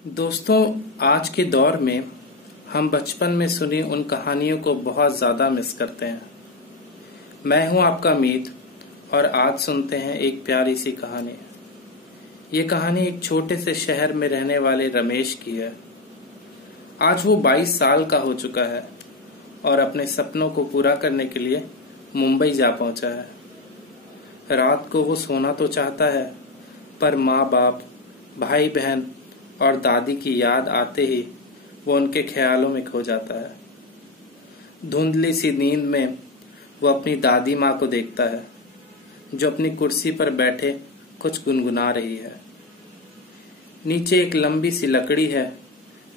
दोस्तों, आज के दौर में हम बचपन में सुनी उन कहानियों को बहुत ज़्यादा मिस करते हैं। मैं हूं आपका मीत और आज सुनते हैं एक प्यारी सी कहानी। ये कहानी एक छोटे से शहर में रहने वाले रमेश की है। आज वो 22 साल का हो चुका है और अपने सपनों को पूरा करने के लिए मुंबई जा पहुंचा है। रात को वो सोना तो चाहता है, पर माँ बाप, भाई बहन और दादी की याद आते ही वो उनके ख्यालों में खो जाता है। धुंधली सी नींद में वो अपनी दादी माँ को देखता है, जो अपनी कुर्सी पर बैठे कुछ गुनगुना रही है। नीचे एक लंबी सी लकड़ी है,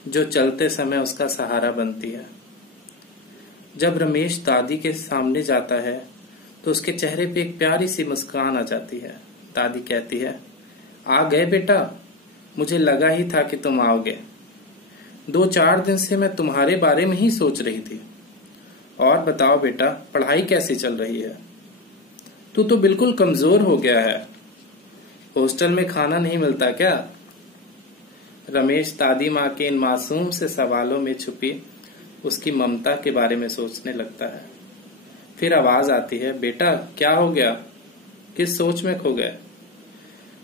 जो चलते समय उसका सहारा बनती है। जब रमेश दादी के सामने जाता है तो उसके चेहरे पे एक प्यारी सी मुस्कान आ जाती है। दादी कहती है, आ गए बेटा, मुझे लगा ही था कि तुम आओगे। 2-4 दिन से मैं तुम्हारे बारे में ही सोच रही थी। और बताओ बेटा, पढ़ाई कैसी चल रही है? तू तो बिल्कुल कमजोर हो गया है। हॉस्टल में खाना नहीं मिलता क्या? रमेश दादी माँ के इन मासूम से सवालों में छुपी उसकी ममता के बारे में सोचने लगता है। फिर आवाज आती है, बेटा क्या हो गया? किस सोच में खो गए?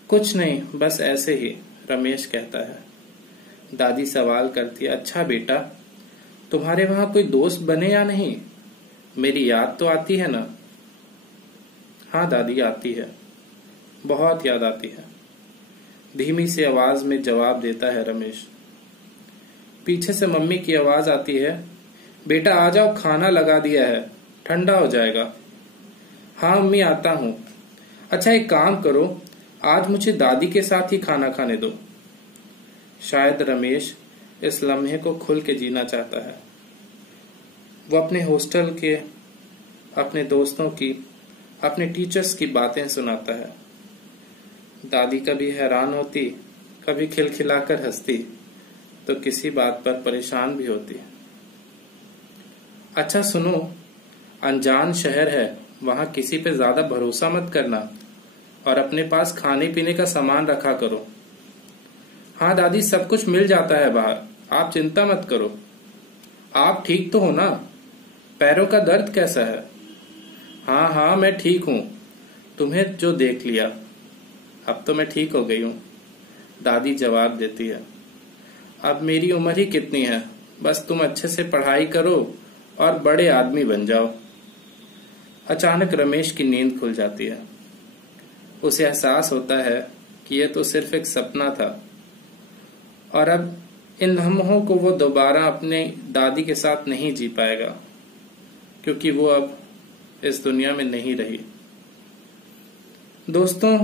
कुछ नहीं, बस ऐसे ही, रमेश कहता है। दादी सवाल करती है, अच्छा बेटा, तुम्हारे वहां कोई दोस्त बने या नहीं? मेरी याद तो आती है ना? हाँ दादी, आती है, बहुत याद आती है, धीमी सी आवाज में जवाब देता है रमेश। पीछे से मम्मी की आवाज आती है, बेटा आ जाओ, खाना लगा दिया है, ठंडा हो जाएगा। हाँ मम्मी, आता हूँ। अच्छा एक काम करो, आज मुझे दादी के साथ ही खाना खाने दो। शायद रमेश इस लम्हे को खुल के जीना चाहता है। वो अपने हॉस्टल के, अपने दोस्तों की, अपने टीचर्स की बातें सुनाता है। दादी कभी हैरान होती, कभी खिलखिलाकर हंसती, तो किसी बात पर परेशान भी होती। अच्छा सुनो, अनजान शहर है, वहां किसी पे ज्यादा भरोसा मत करना और अपने पास खाने पीने का सामान रखा करो। हाँ दादी, सब कुछ मिल जाता है बाहर, आप चिंता मत करो। आप ठीक तो हो ना? पैरों का दर्द कैसा है? हाँ हाँ, मैं ठीक हूँ, तुम्हें जो देख लिया। अब तो मैं ठीक हो गई हूँ, दादी जवाब देती है। अब मेरी उम्र ही कितनी है, बस तुम अच्छे से पढ़ाई करो और बड़े आदमी बन जाओ। अचानक रमेश की नींद खुल जाती है। उसे एहसास होता है कि यह तो सिर्फ एक सपना था और अब इन लम्हों को वो दोबारा अपने दादी के साथ नहीं जी पाएगा, क्योंकि वो अब इस दुनिया में नहीं रही। दोस्तों,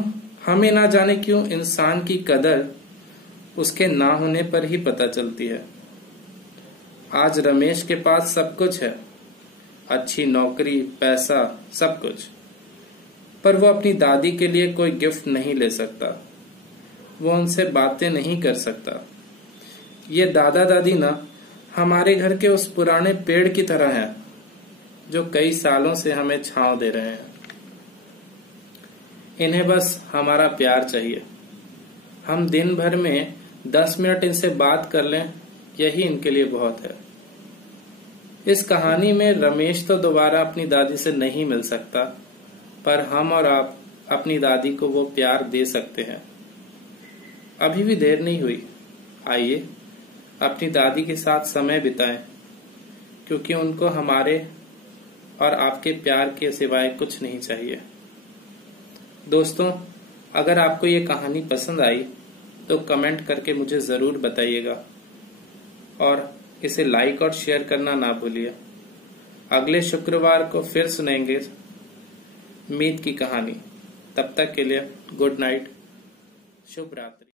हमें ना जाने क्यों इंसान की कदर उसके ना होने पर ही पता चलती है। आज रमेश के पास सब कुछ है, अच्छी नौकरी, पैसा, सब कुछ, पर वो अपनी दादी के लिए कोई गिफ्ट नहीं ले सकता। वो उनसे बातें नहीं कर सकता। ये दादा दादी ना हमारे घर के उस पुराने पेड़ की तरह हैं, जो कई सालों से हमें छांव दे रहे हैं। इन्हें बस हमारा प्यार चाहिए। हम दिन भर में 10 मिनट इनसे बात कर लें, यही इनके लिए बहुत है। इस कहानी में रमेश तो दोबारा अपनी दादी से नहीं मिल सकता, पर हम और आप अपनी दादी को वो प्यार दे सकते हैं। अभी भी देर नहीं हुई, आइए अपनी दादी के साथ समय बिताएं, क्योंकि उनको हमारे और आपके प्यार के सिवाय कुछ नहीं चाहिए। दोस्तों, अगर आपको ये कहानी पसंद आई तो कमेंट करके मुझे जरूर बताइएगा और इसे लाइक और शेयर करना ना भूलिए। अगले शुक्रवार को फिर सुनेंगे मीत की कहानी। तब तक के लिए गुड नाइट, शुभ रात्रि।